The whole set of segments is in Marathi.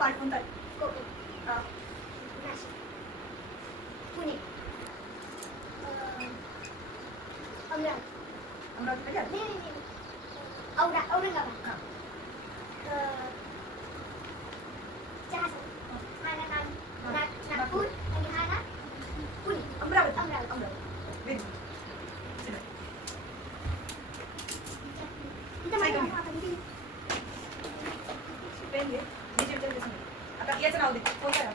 पार्ट कोणता आहे? पुणे, अमरावती औरंगाबाद, नागपूर आणि हा ना पुणे. अमरावती. आता याचं नाव दे, कोणतं आहे?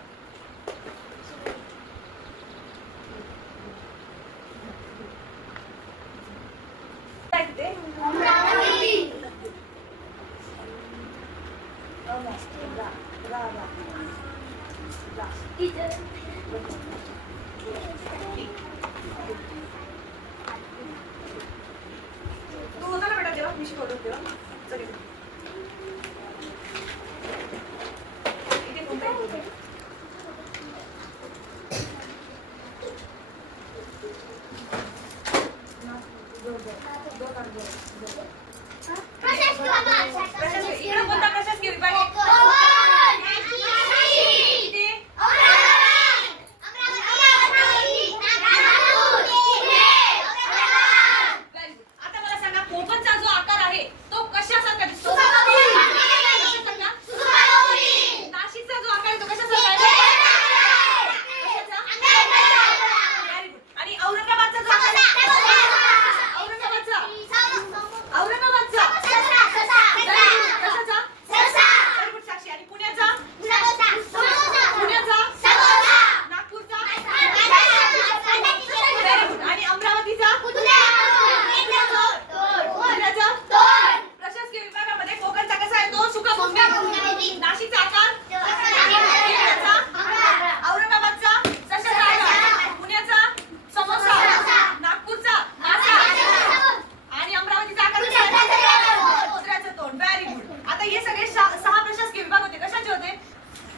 तू होता ना बेटा तेव्हा मी शिकवतो तेव्हा सगळे इथे कोणता आहे? इकडे कोणता प्रशासकीय विभाग आहे? आता मला सांगा कोकणचा जो आकार आहे तो कशासारखा दिसतो? नाशिकचा जो आकार आहे तो कशासारखा आहे? Very good. आणि औरंगाबादचा जो आकार आहे? औरंगाबादचा कशाचा? व्हेरी गुड साक्षी. आणि पुण्याचा? नागपूरचा? Very good. आणि अमरावतीचा? प्रशासकीय विभागामध्ये कोकणचा कसा आहे तो? सुका भूमी. नाशिकचा आकार? औरंगाबादचा? कशाचा आकार? पुण्याचा? समोसा. नागपूरचा? आणि अमरावतीचा आकार? कुत्र्याचं तोंड. Very good. आता हे सगळे 6 प्रशासकीय विभाग होते. कशाचे होते?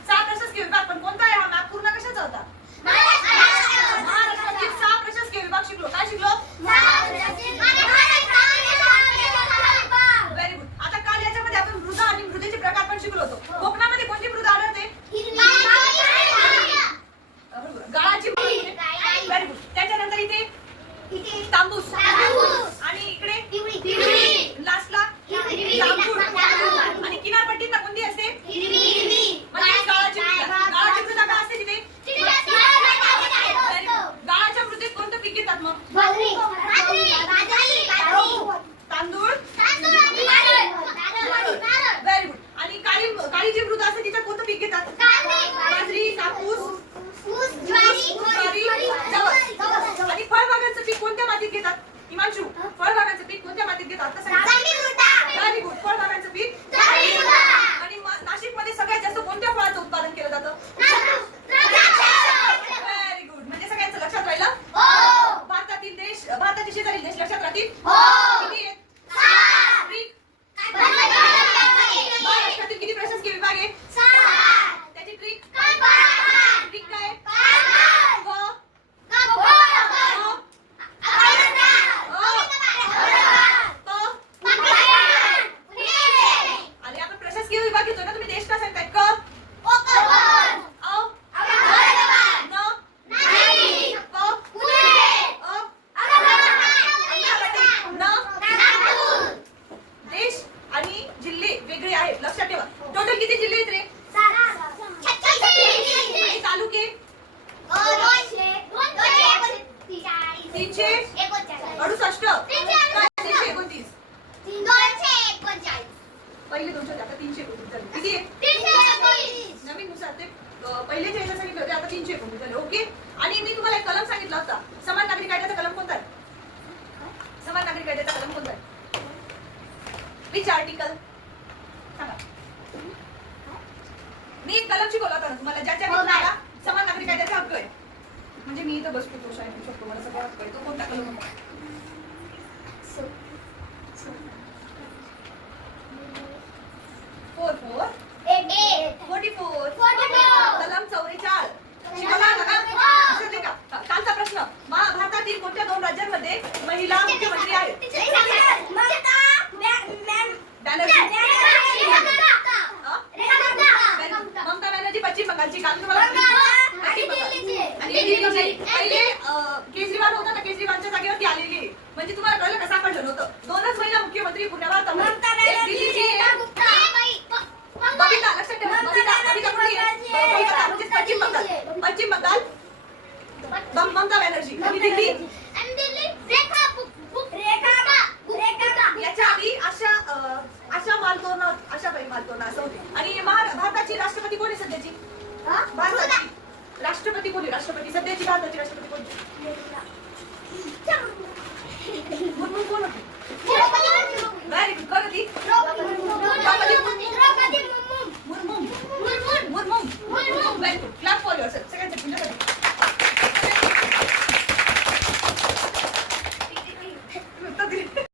6 प्रशासकीय विभाग. पण कोणता आहे हा मॅप? पूर्ण कशाचा होता? महाराष्ट्रातील 6 प्रशासकीय विभाग शिकलो. काय शिकलो? Very good. आता काल याच्यामध्ये आपण मृदा आणि मृदेचे प्रकार पण शिकलो होतो. कोकणामध्ये कोणती मृदा आढळते? गाळाची मृदा. Very good. त्याच्यानंतर इथे तांबूस. आणि इकडे लास्टला तांबूळ. आणि किनारपट्टीला कोणती असते? म्हणजे गाळाची मृदा. गाळाची मृदा का असते तिथे? गाळाच्या मृदेत कोणतं पीक घेतात मग? तांदूळ. Very good. आणि काळी जी मृदा असते तिच्यात कोणतं पीक घेतात? बाजरी, कापूस, ज्वारी, जवस. आणि फळबागांचं पीक कोणत्या मातीत घेतात? हिमांशू, फळबागांचं पीक कोणत्या मातीत घेतात? Very good. फळबागांचं पीक. आणि नाशिकमध्ये सगळ्यात जास्त कोणत्या फळाचं उत्पादन केलं जातं? Very good. म्हणजे सगळ्यांचं लक्षात राहिलं? भारतातील शेजारी देश लक्षात राहतील? किती आहेत? महाराष्ट्रातील किती प्रशासकीय विभाग आहे? त्याची ट्रिक काय? आणि आपण प्रशासकीय विभाग घेतो ना, तुम्ही देश का सांगताय? देश आणि जिल्हे वेगळे आहेत. लक्षात ठेवा. टोटल किती जिल्हे आहेत रे? आणि तालुके? 368. 329. पहिले 200 आता 329 झाले. किती आहे? नवीन नुसार ते पहिले जे सांगितलं होते आता 329 झाले. ओके. आणि मी तुम्हाला एक कलम सांगितला होता. समान नागरी कायद्याचा कलम कोणता आहे? समान नागरी कायद्याचा कलम कोणता आहे? विच आर्टिकल सांगा. मी एक कलम शिकवला होता ना तुम्हाला ज्याच्या तुम्हाला समान नागरी कायद्याचा हक्क आहे. म्हणजे मी इथं बसतो तो शाळेत शकतो मला सगळं हक्क आहे. तो कोणता कलम होता? 44. कलम 44. शिकवला होता का? कालचा प्रश्न. भारतातील कोणत्या 2 राज्यांमध्ये महिला मुख्यमंत्री आहेत? पुण्या भारतामध्ये ममता एक बॅनर्जी, दिल्लीची आहे. रेखा गुप्ता, बबिता, लक्षात ठेवा. बबिता कुठली आहे? कोलकाता, म्हणजेच पश्चिम बंगाल. पश्चिम बंगाल ममता बॅनर्जी. आणि दिल्ली आणि दिल्ली रेखा रेखा याच्या आधी आशा मालतोना, आशाबाई मालतोना असं होते. आणि भारताची राष्ट्रपती कोण आहे सध्याची? भारताची राष्ट्रपती कोण आहे? राष्ट्रपती सध्याची भारताची राष्ट्रपती कोण आहे? मुर्मू कोण होते?